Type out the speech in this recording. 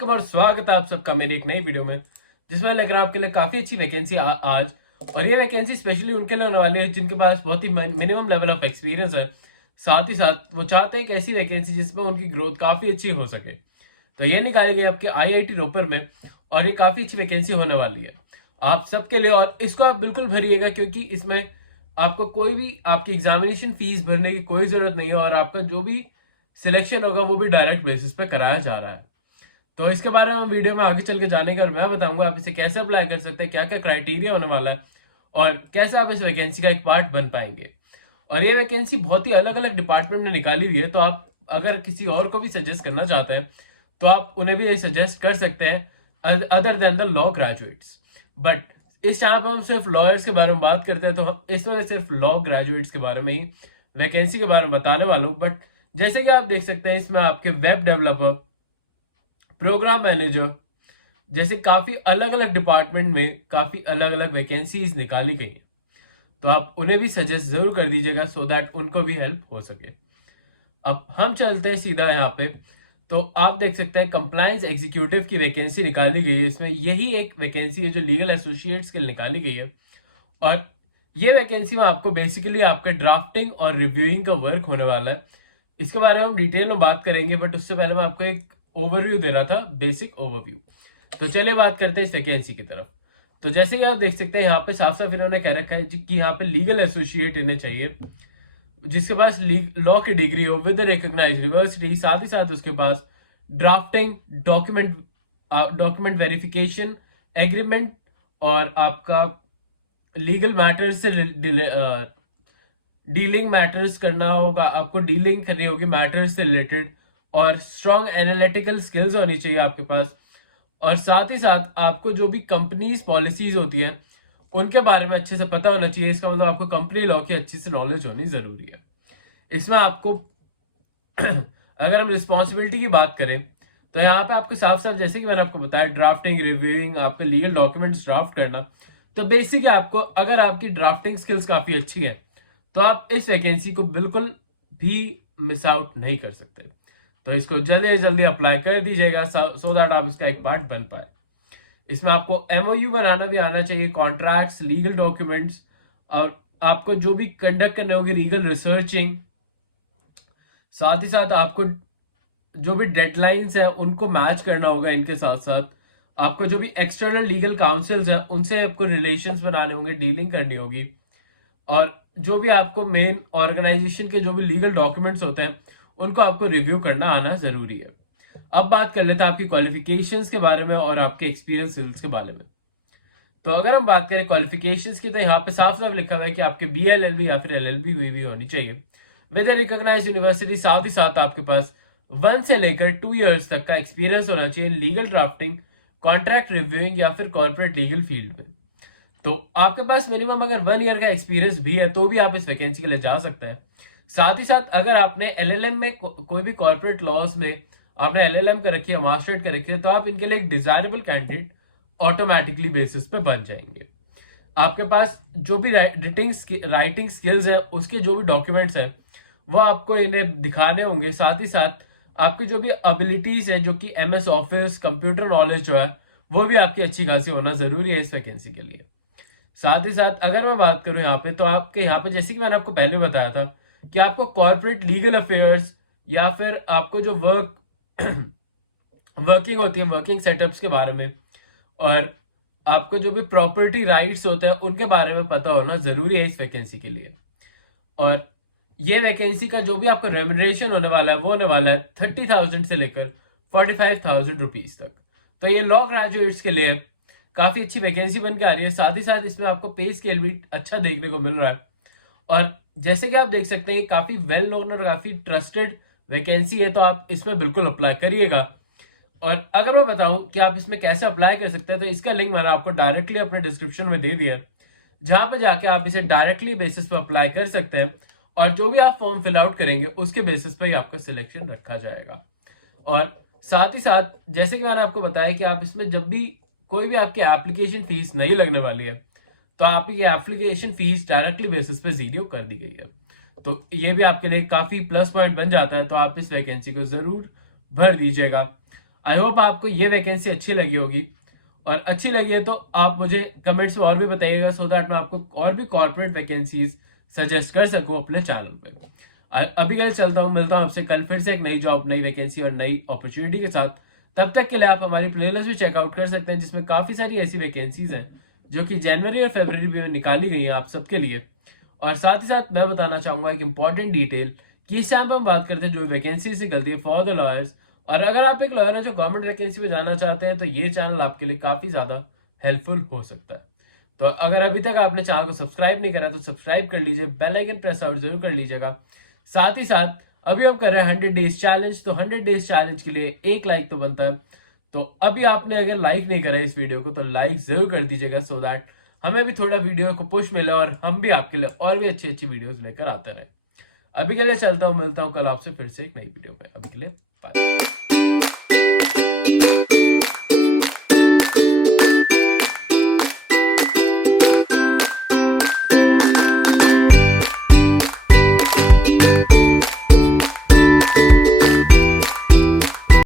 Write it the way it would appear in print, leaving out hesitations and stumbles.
Welcome और स्वागत है आप सबका मेरी एक नई वीडियो में, जिसमें लेकर आपके लिए काफी अच्छी वैकेंसी आज। और ये वैकेंसी स्पेशली उनके लिए होने वाली है जिनके पास बहुत ही मिनिमम लेवल ऑफ एक्सपीरियंस है। साथ ही साथ वो चाहते हैं एक ऐसी वैकेंसी जिसमें उनकी ग्रोथ काफी अच्छी हो सके। तो ये निकाली गई आपके आईआईटी रोपर में, और ये काफी अच्छी वैकेंसी होने वाली है आप सबके लिए। और इसको आप बिल्कुल भरिएगा, क्योंकि इसमें आपको कोई भी आपकी एग्जामिनेशन फीस भरने की कोई जरूरत नहीं है, और आपका जो भी सिलेक्शन होगा वो भी डायरेक्ट बेसिस पे कराया जा रहा है। तो इसके बारे में हम वीडियो में आगे चल के जानेंगे, और मैं बताऊंगा आप इसे कैसे अप्लाई कर सकते हैं, क्या क्या क्राइटेरिया होने वाला है, और कैसे आप इस वैकेंसी का एक पार्ट बन पाएंगे। और ये वैकेंसी बहुत ही अलग अलग डिपार्टमेंट में निकाली हुई है, तो आप अगर किसी और को भी सजेस्ट करना चाहते हैं तो आप उन्हें भी सजेस्ट कर सकते हैं other than the law graduates. But इस चैनल पर हम सिर्फ लॉयर्स के बारे में बात करते हैं, तो हम इस वजह सिर्फ लॉ ग्रेजुएट्स के बारे में ही वैकेंसी के बारे में बताने वाला हूँ। बट जैसे कि आप देख सकते हैं, इसमें आपके वेब डेवलपर, प्रोग्राम मैनेजर जैसे काफी अलग अलग डिपार्टमेंट में काफी अलग अलग वैकेंसीज निकाली गई हैं, तो आप उन्हें भी सजेस्ट जरूर कर दीजिएगा सो दैट उनको भी हेल्प हो सके। अब हम चलते हैं सीधा यहाँ पे। तो आप देख सकते हैं कंप्लायंस एग्जीक्यूटिव की वैकेंसी निकाली गई है। इसमें यही एक वैकेंसी है जो लीगल एसोसिएट्स के लिए निकाली गई है, और ये वैकेंसी में आपको बेसिकली आपका ड्राफ्टिंग और रिव्यूइंग का वर्क होने वाला है। इसके बारे में हम डिटेल में बात करेंगे, बट उससे पहले मैं आपको एक ओवरव्यू दे रहा था, बेसिक ओवरव्यू। तो चलिए बात करते हैं इस वैकेंसी की तरफ। तो जैसे कि आप देख सकते हैं, यहाँ पे साफ साफ इन्होंने कह रखा है कि यहाँ पे लीगल एसोसिएट इन्हें चाहिए जिसके पास लॉ की डिग्री हो विद रिकॉग्नाइज्ड यूनिवर्सिटी, साथ ही साथ उसके पास ड्राफ्टिंग, डॉक्यूमेंट वेरिफिकेशन, एग्रीमेंट, और आपका लीगल मैटर्स से डीलिंग मैटर्स करना होगा, आपको डीलिंग करनी होगी मैटर्स से रिलेटेड, और स्ट्रॉन्ग एनालिटिकल स्किल्स होनी चाहिए आपके पास। और साथ ही साथ आपको जो भी कंपनीज पॉलिसीज होती है उनके बारे में अच्छे से पता होना चाहिए। इसका मतलब आपको कंपनी लॉ की अच्छी से नॉलेज होनी जरूरी है। इसमें आपको अगर हम रिस्पॉन्सिबिलिटी की बात करें तो यहाँ पे आपको साफ साफ, जैसे कि मैंने आपको बताया, ड्राफ्टिंग, रिव्यूइंग, आपके लीगल डॉक्यूमेंट्स ड्राफ्ट करना। तो बेसिक है, आपको अगर आपकी ड्राफ्टिंग स्किल्स काफी अच्छी है तो आप इस वैकेंसी को बिल्कुल भी मिस आउट नहीं कर सकते। तो इसको जल्दी से जल्दी अप्लाई कर दीजिएगा सो दैट आप इसका एक पार्ट बन पाए। इसमें आपको एमओयू बनाना भी आना चाहिए, कॉन्ट्रैक्ट्स, लीगल डॉक्यूमेंट्स, और आपको जो भी कंडक्ट करने होगी लीगल रिसर्चिंग। साथ ही साथ आपको जो भी डेडलाइंस है उनको मैच करना होगा। इनके साथ साथ आपको जो भी एक्सटर्नल लीगल काउंसिल्स है उनसे आपको रिलेशंस बनाने होंगे, डीलिंग करनी होगी, और जो भी आपको मेन ऑर्गेनाइजेशन के जो भी लीगल डॉक्यूमेंट्स होते हैं उनको आपको रिव्यू करना आना जरूरी है। अब बात कर लेते हैं आपकी क्वालिफिकेशंस के बारे में और आपके एक्सपीरियंस स्किल्स के बारे में। तो अगर हम बात करें क्वालिफिकेशंस की, तो यहाँ पे साफ साफ लिखा हुआ है कि आपके बीएलएलबी या फिर एलएलबी हुई भी होनी चाहिए विद रिकॉग्नाइज्ड यूनिवर्सिटी। साथ ही साथ आपके पास 1 से लेकर 2 इयर्स तक का एक्सपीरियंस होना चाहिए लीगल ड्राफ्टिंग, कॉन्ट्रैक्ट रिव्यूइंग या फिर कॉर्पोरेट लीगल फील्ड में। तो आपके पास मिनिमम अगर 1 ईयर का एक्सपीरियंस भी है तो भी आप इस वैकेंसी के लिए जा सकते हैं। साथ ही साथ अगर आपने एलएलएम में कोई भी कॉर्पोरेट लॉज में आपने एलएलएम कर रखी है, मास्टरेट कर रखी है, तो आप इनके लिए एक डिजायरेबल कैंडिडेट ऑटोमेटिकली बेसिस पे बन जाएंगे। आपके पास जो भी राइटिंग स्किल्स है उसके जो भी डॉक्यूमेंट्स हैं वो आपको इन्हें दिखाने होंगे। साथ ही साथ आपकी जो भी एबिलिटीज है, जो कि एमएस ऑफिस, कंप्यूटर नॉलेज जो है, वो भी आपकी अच्छी खासी होना जरूरी है इस वैकेंसी के लिए। साथ ही साथ अगर मैं बात करूं यहाँ पे, तो आपके यहाँ पे जैसे कि मैंने आपको पहले बताया था कि आपको कॉर्पोरेट लीगल अफेयर्स या फिर आपको जो वर्किंग होती है, वर्किंग सेटअप्स के बारे में, और आपको जो भी प्रॉपर्टी राइट्स होते हैं उनके बारे में पता होना जरूरी है इस वैकेंसी के लिए। और ये वैकेंसी का जो भी आपका रेम्यूनरेशन होने वाला है वो होने वाला है 30,000 से लेकर 45,000 रुपीज तक। तो ये लॉ ग्रेजुएट्स के लिए काफी अच्छी वैकेंसी बन के आ रही है। साथ ही साथ इसमें आपको पे स्केल भी अच्छा देखने को मिल रहा है, और जैसे कि आप देख सकते हैं काफी वेल नोन और काफी ट्रस्टेड वैकेंसी है, तो आप इसमें बिल्कुल अप्लाई करिएगा। और अगर मैं बताऊं कि आप इसमें कैसे अप्लाई कर सकते हैं, तो इसका लिंक मैंने आपको डायरेक्टली अपने डिस्क्रिप्शन में दे दिया है, जहां पे जाके आप इसे डायरेक्टली बेसिस पे अप्लाई कर सकते हैं, और जो भी आप फॉर्म फिल आउट करेंगे उसके बेसिस पे ही आपका सिलेक्शन रखा जाएगा। और साथ ही साथ जैसे कि मैंने आपको बताया कि आप इसमें जब भी कोई भी आपकी एप्लीकेशन फीस नहीं लगने वाली है, तो आपकी एप्लीकेशन फीस डायरेक्टली बेसिस पे जीरो कर दी गई है। तो ये भी आपके लिए काफी प्लस पॉइंट बन जाता है, तो आप इस वैकेंसी को जरूर भर दीजिएगा। आई होप आपको ये वैकेंसी अच्छी लगी होगी, और अच्छी लगी है तो आप मुझे कमेंट्स में और भी बताइएगा, सो दैट मैं आपको और भी कॉर्पोरेट वैकेंसीज सजेस्ट कर सकूं अपने चैनल पे। अभी कल चलता हूँ, मिलता हूँ आपसे कल फिर से एक नई जॉब, नई वैकेंसी और नई अपॉर्चुनिटी के साथ। तब तक के लिए आप हमारी प्लेलिस्ट भी चेकआउट कर सकते हैं, जिसमें काफी सारी ऐसी वैकेंसीज हैं जो कि जनवरी और फरवरी में निकाली गई हैं आप सबके लिए। और साथ ही साथ मैं बताना चाहूंगा एक इंपॉर्टेंट डिटेल कि इस टाइम पर हम बात करते हैं जो वैकेंसी निकलती है फॉर द लॉयर्स। और अगर आप एक लॉयर है जो गवर्नमेंट वैकेंसी में जाना चाहते हैं, तो ये चैनल आपके लिए काफी ज्यादा हेल्पफुल हो सकता है। तो अगर अभी तक आपने चैनल को सब्सक्राइब नहीं करा तो सब्सक्राइब कर लीजिए, बेल आइकन प्रेस आउट जरूर कर लीजिएगा। साथ ही साथ अभी हम कर रहे हैं 100 डेज चैलेंज, तो 100 डेज चैलेंज के लिए एक लाइक तो बनता है। तो अभी आपने अगर लाइक नहीं करा इस वीडियो को तो लाइक जरूर कर दीजिएगा, सो दैट हमें भी थोड़ा वीडियो को पुश मिले और हम भी आपके लिए और भी अच्छी अच्छी वीडियोस लेकर आते रहे। अभी के लिए चलता हूँ, मिलता हूँ कल आपसे फिर से एक नई वीडियो में। अभी के लिए बाय।